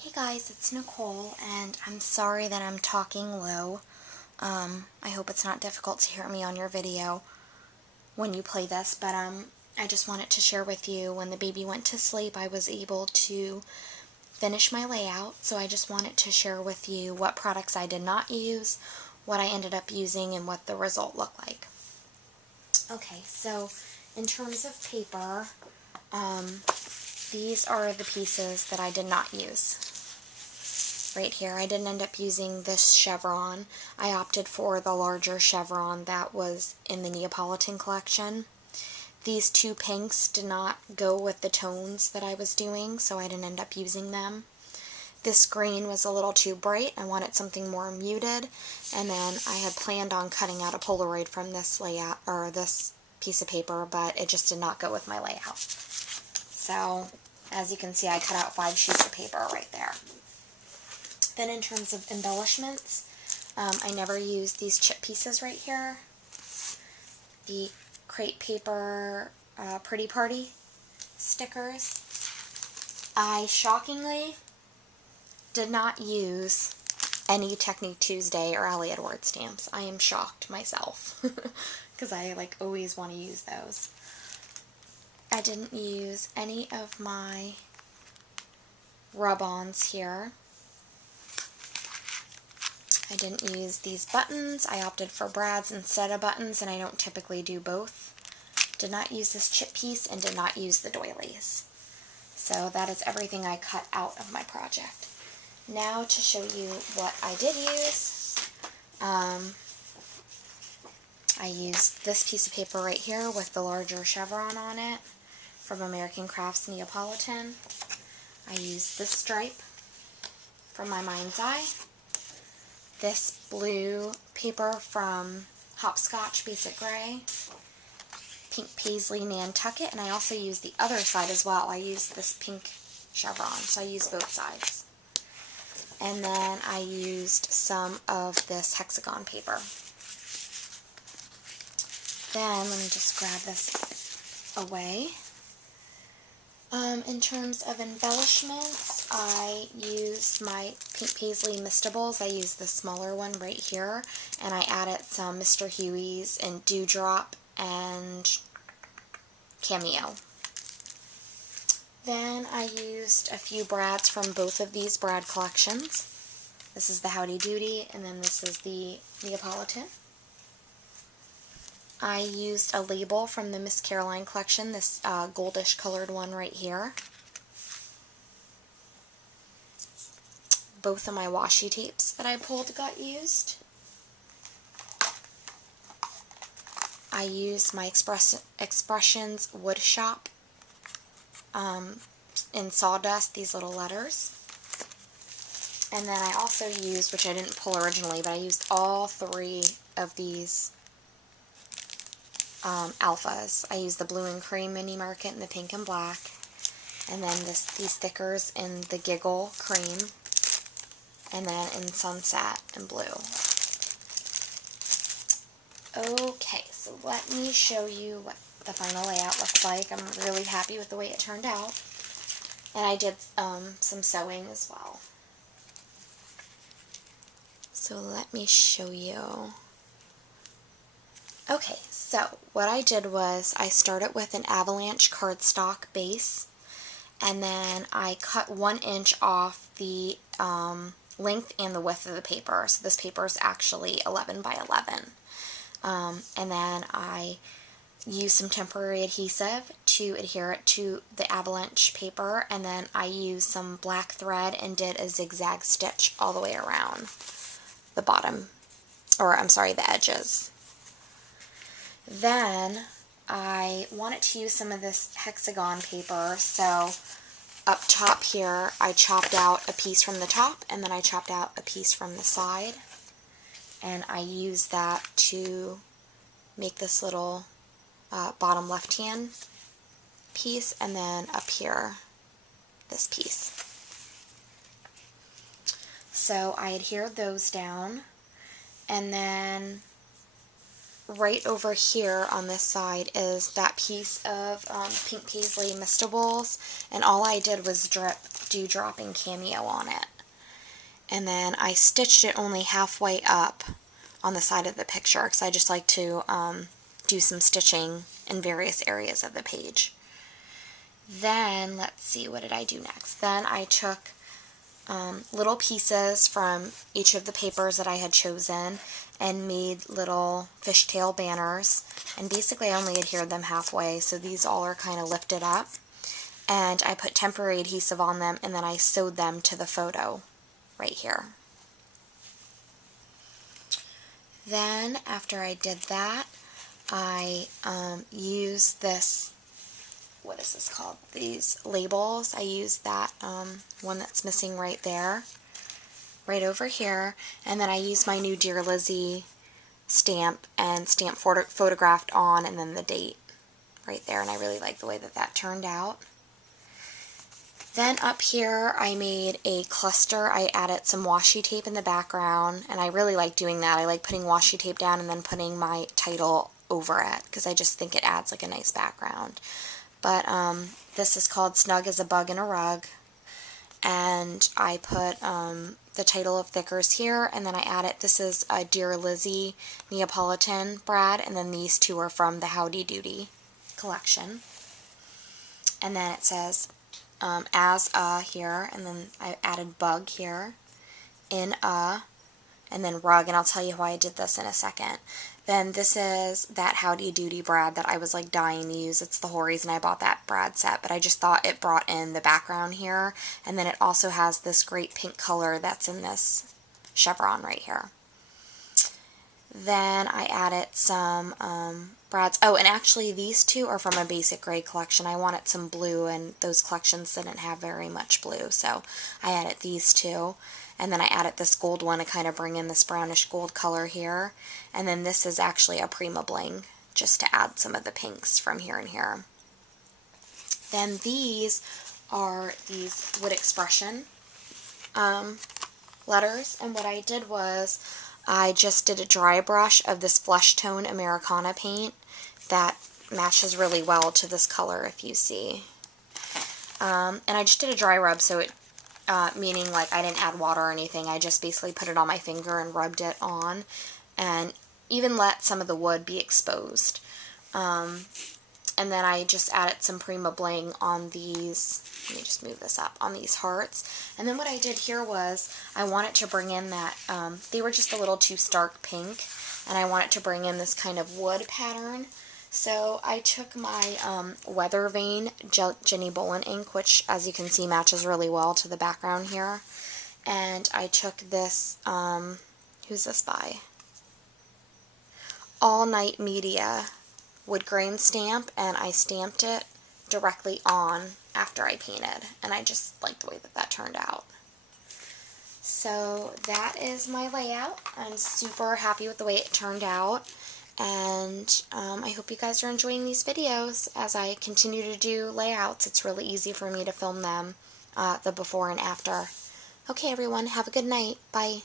Hey guys, it's Nicole, and I'm sorry that I'm talking low. I hope it's not difficult to hear me on your video when you play this, but I just wanted to share with you when the baby went to sleep, I was able to finish my layout, so I just wanted to share with you what products I did not use, what I ended up using, and what the result looked like. Okay, so in terms of paper, these are the pieces that I did not use. Right here, I didn't end up using this chevron. I opted for the larger chevron that was in the Neapolitan collection. These two pinks did not go with the tones that I was doing, so I didn't end up using them. This green was a little too bright. I wanted something more muted, and then I had planned on cutting out a Polaroid from this layout, or this piece of paper, but it just did not go with my layout. So, as you can see, I cut out 5 sheets of paper right there. Then in terms of embellishments, I never used these chip pieces right here. The crepe paper Pretty Party stickers. I shockingly did not use any Technique Tuesday or Allie Edwards stamps. I am shocked myself because I always want to use those. I didn't use any of my rub-ons here. I didn't use these buttons. I opted for brads instead of buttons, and I don't typically do both. Did not use this chip piece and did not use the doilies. So that is everything I cut out of my project. Now to show you what I did use. I used this piece of paper right here with the larger chevron on it from American Crafts Neapolitan. I used this stripe from my Mind's Eye. This blue paper from Hopscotch Basic Gray, pink paisley Nantucket, and I also used the other side as well. I used this pink chevron, so I used both sides. And then I used some of this hexagon paper. Then, let me just grab this away. In terms of embellishments, I used my pink paisley Mistables. I used the smaller one right here, and I added some Mr. Huey's and Dewdrop and Cameo. Then I used a few brads from both of these brad collections. This is the Howdy Doody, and then this is the Neapolitan. I used a label from the Miss Caroline collection, this goldish colored one right here. Both of my washi tapes that I pulled got used. I used my Expressions Wood Shop in sawdust, these little letters. And then I also used, which I didn't pull originally, but I used all 3 of these alphas. I used the blue and cream mini market and the pink and black, and then these stickers in the giggle cream, and then in sunset and blue. Okay, so let me show you what the final layout looks like. I'm really happy with the way it turned out, and I did some sewing as well. So let me show you. Okay, so what I did was I started with an avalanche cardstock base, and then I cut 1 inch off the length and the width of the paper. So this paper is actually 11 by 11. And then I used some temporary adhesive to adhere it to the avalanche paper, and then I used some black thread and did a zigzag stitch all the way around the bottom, or I'm sorry, the edges. Then I wanted to use some of this hexagon paper, so up top here I chopped out a piece from the top, and then I chopped out a piece from the side, and I used that to make this little bottom left hand piece, and then up here this piece. So I adhered those down, and then right over here on this side is that piece of pink paisley Mistables, and all I did was drip dewdropping cameo on it. And then I stitched it only halfway up on the side of the picture because I just like to do some stitching in various areas of the page. Then, let's see, what did I do next? Then I took little pieces from each of the papers that I had chosen and made little fishtail banners. And basically I only adhered them halfway, so these all are kind of lifted up. And I put temporary adhesive on them, and then I sewed them to the photo right here. Then, after I did that, I used this, what is this called? These labels. I used that one that's missing right there, right over here, and then I used my new Dear Lizzie stamp and stamp photographed on, and then the date right there, and I really like the way that that turned out. Then up here I made a cluster. I added some washi tape in the background, and I really like doing that. I like putting washi tape down and then putting my title over it because I just think it adds like a nice background. But this is called Snug as a Bug in a Rug, and I put the title of Thickers here, and then I added, this is a Dear Lizzie Neapolitan brad, and then these two are from the Howdy Doody collection. And then it says as a here, and then I added bug here, in a, and then rug, and I'll tell you why I did this in a second. Then this is that Howdy Doody brad that I was like dying to use. It's the whole reason I bought that brad set, but I just thought it brought in the background here, and then it also has this great pink color that's in this chevron right here. Then I added some brads. Oh, and actually these two are from a basic gray collection. I wanted some blue, and those collections didn't have very much blue, so I added these two. And then I added this gold one to kind of bring in this brownish gold color here. And then this is actually a Prima Bling, just to add some of the pinks from here and here. Then these are these Wood Expression letters, and what I did was I just did a dry brush of this Flesh Tone Americana paint that matches really well to this color, if you see. And I just did a dry rub, so it meaning like I didn't add water or anything. I just basically put it on my finger and rubbed it on, and even let some of the wood be exposed. And then I just added some Prima Bling on these, let me just move this up, on these hearts. And then what I did here was I wanted to bring in that, they were just a little too stark pink, and I wanted to bring in this kind of wood pattern. So I took my Weather Vane Jenny Bolin ink, which as you can see matches really well to the background here. And I took this, who's this by? All Night Media wood grain stamp, and I stamped it directly on after I painted, and I just like the way that that turned out. So that is my layout. I'm super happy with the way it turned out, and I hope you guys are enjoying these videos as I continue to do layouts. It's really easy for me to film them, the before and after. Okay everyone, have a good night. Bye.